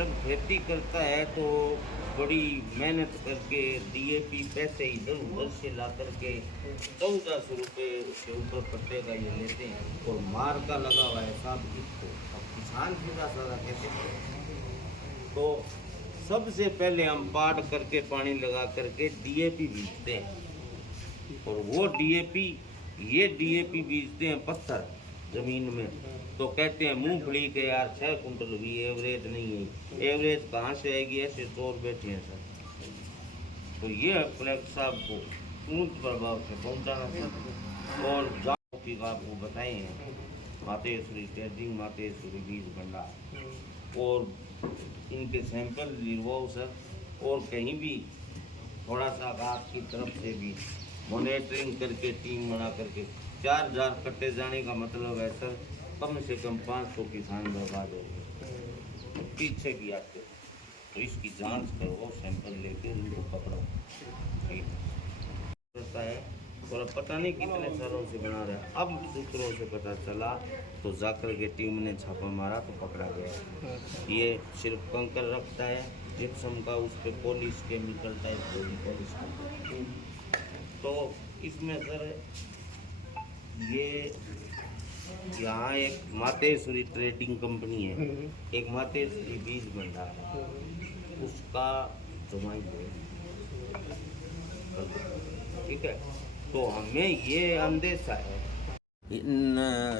जब खेती करता है तो बड़ी मेहनत करके डीएपी पैसे इधर उधर से ला करके 1400 रुपये उसके ऊपर पट्टे का ये लेते हैं और मार का लगा हुआ है साहब इसको। अब किसान सीधा साधा कैसे करें? तो सबसे पहले हम पाट करके पानी लगा करके डीएपी बीजते हैं और वो डीएपी ये डीएपी बीजते हैं पत्थर ज़मीन में। तो कहते हैं मूंगफली के यार 6 कुंटल हुई, एवरेज नहीं है। एवरेज कहाँ से आएगी? ऐसे तौर बैठे हैं सर। तो ये फ्लैक्स साहब को पूर्ण प्रभाव से पहुँचाना सर। और गाँव की आपको बताए हैं मातेश्वरी ट्रेडिंग, मातेश्वरी बीज भंडार, और इनके सैंपल निर्वाह सर। और कहीं भी थोड़ा सा आपकी तरफ से भी मॉनिटरिंग करके टीम बना करके 4000 कट्टे जाने का मतलब है सर कम से कम 500 किसान बर्बाद हो गए पीछे भी आते। तो इसकी जांच करो, सैंपल लेके उनको पकड़ो, ठीक रहता है। और अब पता नहीं कितने सालों से बना रहा है। अब सूत्रों से पता चला तो जाकर के टीम ने छापा मारा तो पकड़ा गया। ये सिर्फ कंकर रखता है जिप्सम का, उस पर पॉलिश केमिकल टाइप पॉलिश करता है। तो इसमें सर ये यहाँ एक मातेश्वरी ट्रेडिंग कंपनी है, एक मातेश्वरी बीज भंडार है, उसका जमाई है, ठीक है। तो हमें ये अंदेशा है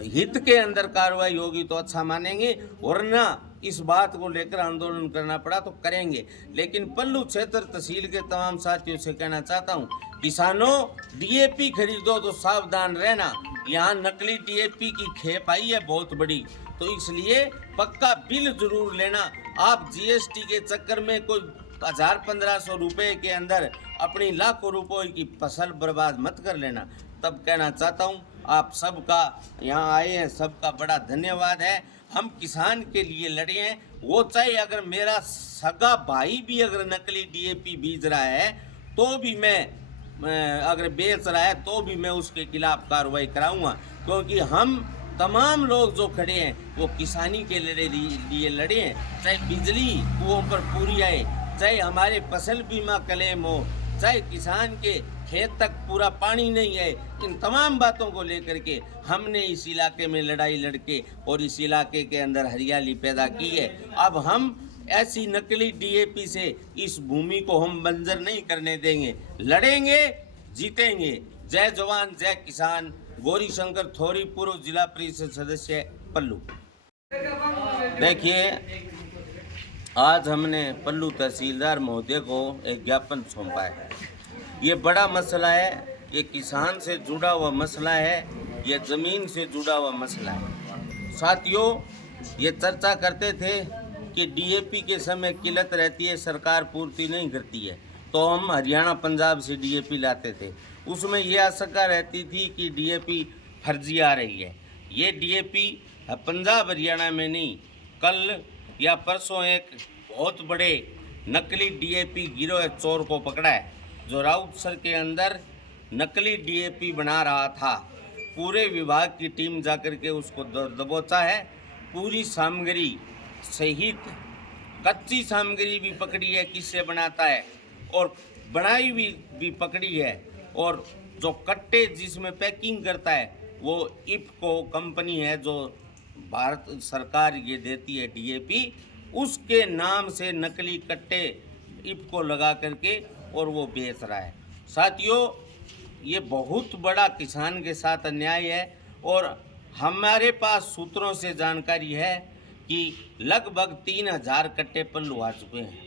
हित के अंदर कार्रवाई होगी तो अच्छा मानेंगे, वरना इस बात को लेकर आंदोलन करना पड़ा तो करेंगे। लेकिन पल्लू क्षेत्र तहसील के तमाम साथियों से कहना चाहता हूँ, किसानों डीएपी खरीदो तो सावधान रहना। यहाँ नकली डीएपी की खेप आई है बहुत बड़ी, तो इसलिए पक्का बिल जरूर लेना। आप जीएसटी के चक्कर में कोई 1000-1500 रुपये के अंदर अपनी लाखों रुपए की फसल बर्बाद मत कर लेना। तब कहना चाहता हूँ आप सबका यहाँ आए हैं, सबका बड़ा धन्यवाद है। हम किसान के लिए लड़े हैं, वो चाहे अगर मेरा सगा भाई भी अगर नकली डीएपी बीज रहा है तो भी मैं अगर बेच रहा है तो भी मैं उसके खिलाफ कार्रवाई कराऊंगा, क्योंकि हम तमाम लोग जो खड़े हैं वो किसानी के लिए लड़े हैं। चाहे बिजली कुओं पर पूरी आए, चाहे हमारे फसल बीमा क्लेम हो, चाहे किसान के खेत तक पूरा पानी नहीं है, इन तमाम बातों को लेकर के हमने इस इलाके में लड़ाई लड़के और इस इलाके के अंदर हरियाली पैदा की है। अब हम ऐसी नकली डीएपी से इस भूमि को हम बंजर नहीं करने देंगे, लड़ेंगे, जीतेंगे। जय जवान जय किसान। गौरी शंकर थोरी, पूर्व जिला परिषद सदस्य पल्लू। देखिए, आज हमने पल्लू तहसीलदार महोदय को एक ज्ञापन सौंपा है। ये बड़ा मसला है, ये किसान से जुड़ा हुआ मसला है, ये ज़मीन से जुड़ा हुआ मसला है। साथियों, ये चर्चा करते थे कि डीएपी के समय किल्लत रहती है, सरकार पूर्ति नहीं करती है, तो हम हरियाणा पंजाब से डीएपी लाते थे। उसमें ये आशंका रहती थी कि डीएपी फर्जी आ रही है। ये डीएपी पंजाब हरियाणा में नहीं, कल या परसों एक बहुत बड़े नकली डीएपी गिरोह चोर को पकड़ा है, जो राउत सर के अंदर नकली डीएपी बना रहा था। पूरे विभाग की टीम जाकर के उसको दबोचा है। पूरी सामग्री सहित कच्ची सामग्री भी पकड़ी है किससे बनाता है, और बनाई भी पकड़ी है। और जो कट्टे जिसमें पैकिंग करता है वो इफको कंपनी है, जो भारत सरकार ये देती है डीएपी, उसके नाम से नकली कट्टे इफको लगा करके और वो बेच रहा है। साथियों, ये बहुत बड़ा किसान के साथ अन्याय है। और हमारे पास सूत्रों से जानकारी है कि लगभग 3000 कट्टे पल्लू आ चुके हैं।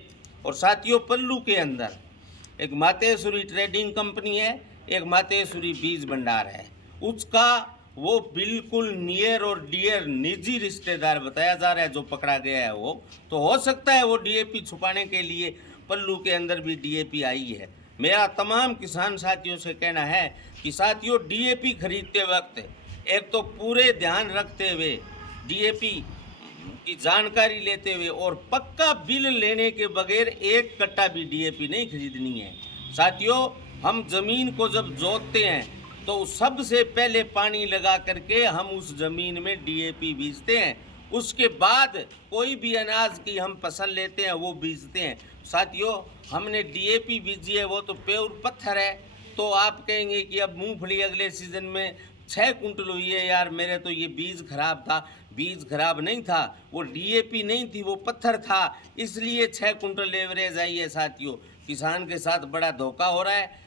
और साथियों, पल्लू के अंदर एक मातेश्वरी ट्रेडिंग कंपनी है, एक मातेश्वरी बीज भंडार है। उसका वो बिल्कुल नियर और डियर निजी रिश्तेदार बताया जा रहा है जो पकड़ा गया है। वो तो हो सकता है वो डीएपी छुपाने के लिए पल्लू के अंदर भी डीएपी आई है। मेरा तमाम किसान साथियों से कहना है कि साथियों, डीएपी खरीदते वक्त एक तो पूरे ध्यान रखते हुए, डीएपी की जानकारी लेते हुए और पक्का बिल लेने के बगैर एक कट्टा भी डीएपी नहीं खरीदनी है। साथियों, हम ज़मीन को जब जोतते हैं तो सबसे पहले पानी लगा करके हम उस ज़मीन में डीएपी बीजते हैं। उसके बाद कोई भी अनाज की हम फसल लेते हैं वो बीजते हैं। साथियों, हमने डीएपी बीजी है, वो तो प्योर पत्थर है। तो आप कहेंगे कि अब मूंगफली अगले सीज़न में 6 कुंटल हुई है। यार मेरे तो ये बीज खराब था। बीज खराब नहीं था, वो डीएपी नहीं थी, वो पत्थर था, इसलिए 6 कुंटल एवरेज आई है। साथियों, किसान के साथ बड़ा धोखा हो रहा है।